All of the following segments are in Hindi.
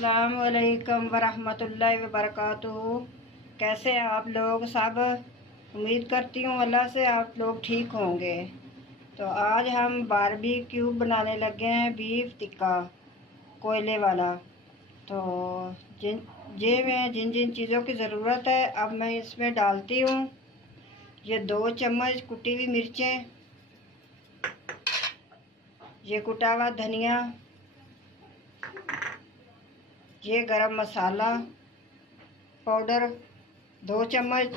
अस्सलाम वालेकुम वरहमतुल्लाहि वबरकातुहू। कैसे हैं आप लोग सब? उम्मीद करती हूँ अल्लाह से आप लोग ठीक होंगे। तो आज हम बारबेक्यू बनाने लगे हैं, बीफ टिक्का कोयले वाला। तो जिन जिन चीज़ों की ज़रूरत है अब मैं इसमें डालती हूँ। ये 2 चम्मच कुटी हुई मिर्चें, ये कुटा हुआ धनिया, ये गरम मसाला पाउडर 2 चम्मच,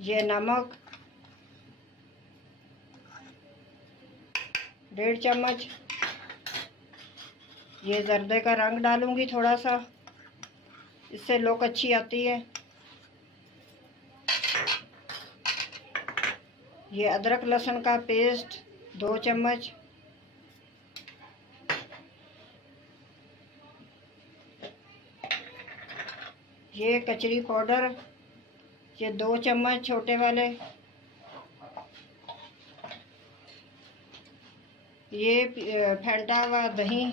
ये नमक 1.5 चम्मच, ये जर्दे का रंग डालूंगी थोड़ा सा, इससे लुक अच्छी आती है। ये अदरक लहसुन का पेस्ट 2 चम्मच, ये कचरी पाउडर, ये 2 चम्मच छोटे वाले, ये फेंटा हुआ दही,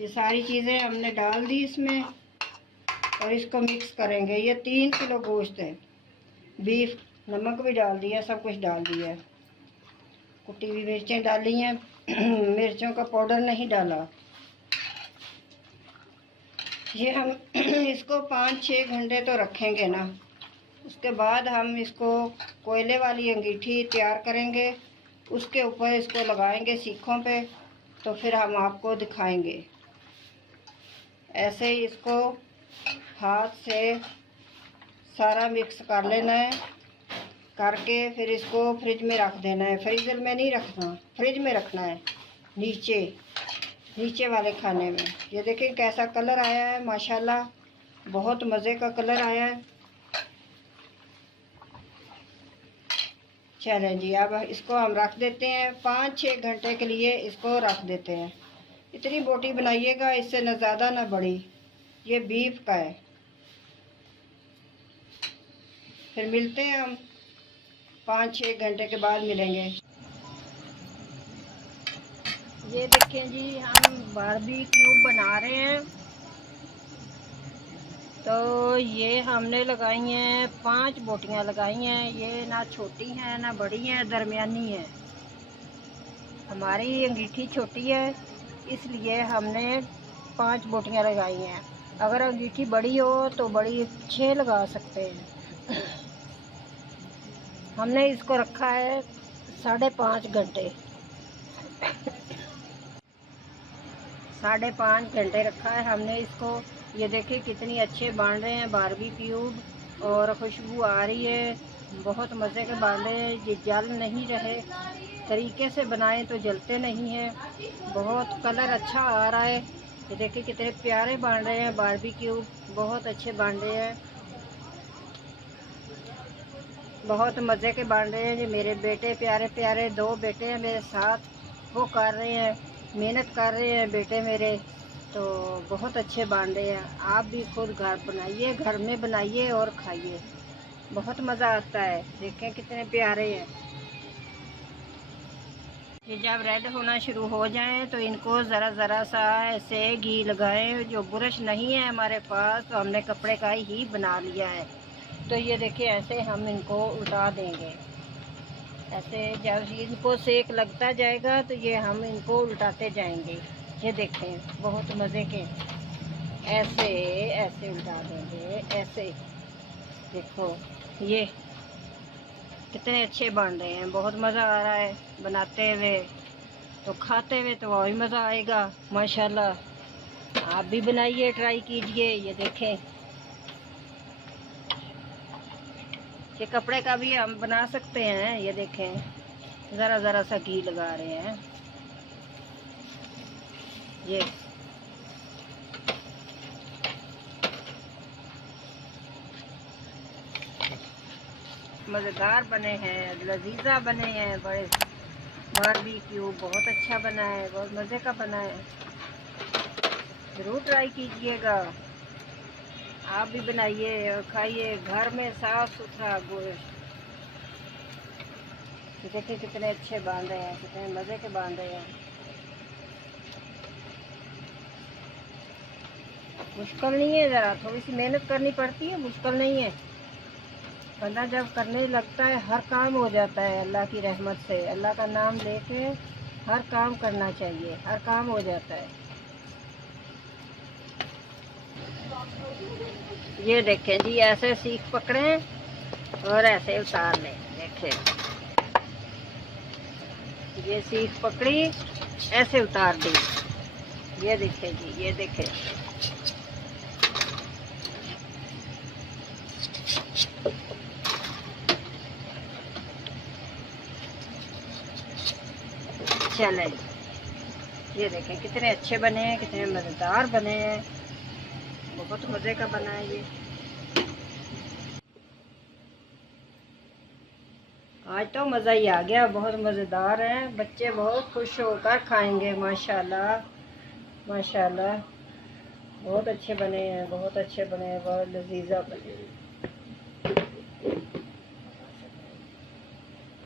ये सारी चीज़ें हमने डाल दी इसमें और इसको मिक्स करेंगे। ये 3 किलो गोश्त है, बीफ, नमक भी डाल दिया, सब कुछ डाल दिया, कुटी हुई मिर्चें डाली हैं मिर्चों का पाउडर नहीं डाला। ये हम इसको 5-6 घंटे तो रखेंगे ना। उसके बाद हम इसको कोयले वाली अंगीठी तैयार करेंगे, उसके ऊपर इसको लगाएंगे सीखों पे, तो फिर हम आपको दिखाएंगे। ऐसे ही इसको हाथ से सारा मिक्स कर लेना है, करके फिर इसको फ्रिज में रख देना है। फ्रीज़र में नहीं रखना, फ्रिज में रखना है, नीचे वाले खाने में। ये देखिए कैसा कलर आया है, माशाल्लाह बहुत मज़े का कलर आया है। चलें जी, अब इसको हम रख देते हैं 5-6 घंटे के लिए, इसको रख देते हैं। इतनी बोटी बनाइएगा, इससे न ज़्यादा न बड़ी। ये बीफ का है। फिर मिलते हैं हम 5-6 घंटे के बाद मिलेंगे। ये देखें जी, हम बारबेक्यू बना रहे हैं। तो ये हमने लगाई हैं 5 बोटियां लगाई हैं। ये ना छोटी हैं ना बड़ी हैं, दरमियानी है। हमारी अंगीठी छोटी है इसलिए हमने 5 बोटियां लगाई हैं। अगर अंगीठी बड़ी हो तो बड़ी 6 लगा सकते हैं। हमने इसको रखा है 5.5 घंटे 5.5 घंटे रखा है हमने इसको। ये देखिए कितनी अच्छे बन रहे हैं बारबेक्यू, और खुशबू आ रही है, बहुत मज़े के बन रहे हैं। ये जल नहीं रहे, तरीके से बनाएं तो जलते नहीं हैं। बहुत कलर अच्छा आ रहा है। ये देखिए कितने प्यारे बन रहे हैं बारबेक्यू, बहुत अच्छे बन रहे हैं, बहुत मज़े के बन रहे हैं। ये मेरे बेटे प्यारे 2 बेटे हैं मेरे साथ, वो कर रहे हैं, मेहनत कर रहे हैं बेटे मेरे, तो बहुत अच्छे बन रहे हैं। आप भी खुद घर में बनाइए और खाइए, बहुत मज़ा आता है। देखें कितने प्यारे हैं। ये जब रेड होना शुरू हो जाएं तो इनको ज़रा सा ऐसे घी लगाएं। जो ब्रश नहीं है हमारे पास, तो हमने कपड़े का ही बना लिया है। तो ये देखिए ऐसे हम इनको उल्टा देंगे। ऐसे जब इनको सेक लगता जाएगा तो ये हम इनको उल्टाते जाएंगे। ये देखें बहुत मज़े के, ऐसे उल्टा देंगे, ऐसे। देखो ये कितने अच्छे बन रहे हैं, बहुत मज़ा आ रहा है बनाते हुए, तो खाते हुए तो और भी मज़ा आएगा माशाल्लाह। आप भी बनाइए, ट्राई कीजिए। ये देखें, ये कपड़े का भी हम बना सकते हैं। ये देखें ज़रा सा घी लगा रहे हैं। ये मज़ेदार बने हैं, लजीजा बने हैं, बड़े बारबेक्यू बहुत अच्छा बना है, बहुत मज़े का बना है। ज़रूर ट्राई कीजिएगा, आप भी बनाइए और खाइए घर में साफ़ सुथरा गोश्त। देखिए कितने अच्छे बांधे हैं, कितने मज़े के बांधे हैं। मुश्किल नहीं है, ज़रा थोड़ी सी मेहनत करनी पड़ती है, मुश्किल नहीं है। बंदा जब करने लगता है हर काम हो जाता है अल्लाह की रहमत से। अल्लाह का नाम लेके हर काम करना चाहिए, हर काम हो जाता है। ये देखें जी, ऐसे सीख पकड़ें और ऐसे उतार लें। देखें, ये सीख पकड़ी, ऐसे उतार दी। ये देखें जी, ये देखें। चले, ये देखें कितने अच्छे बने हैं, कितने मज़ेदार बने हैं। बहुत मज़े का बना है ये। आज तो मज़ा ही आ गया, बहुत मज़ेदार है। बच्चे बहुत खुश होकर खाएंगे। माशाल्लाह माशाल्लाह, बहुत अच्छे बने हैं, बहुत अच्छे बने हैं, बहुत लजीजा बने हैं।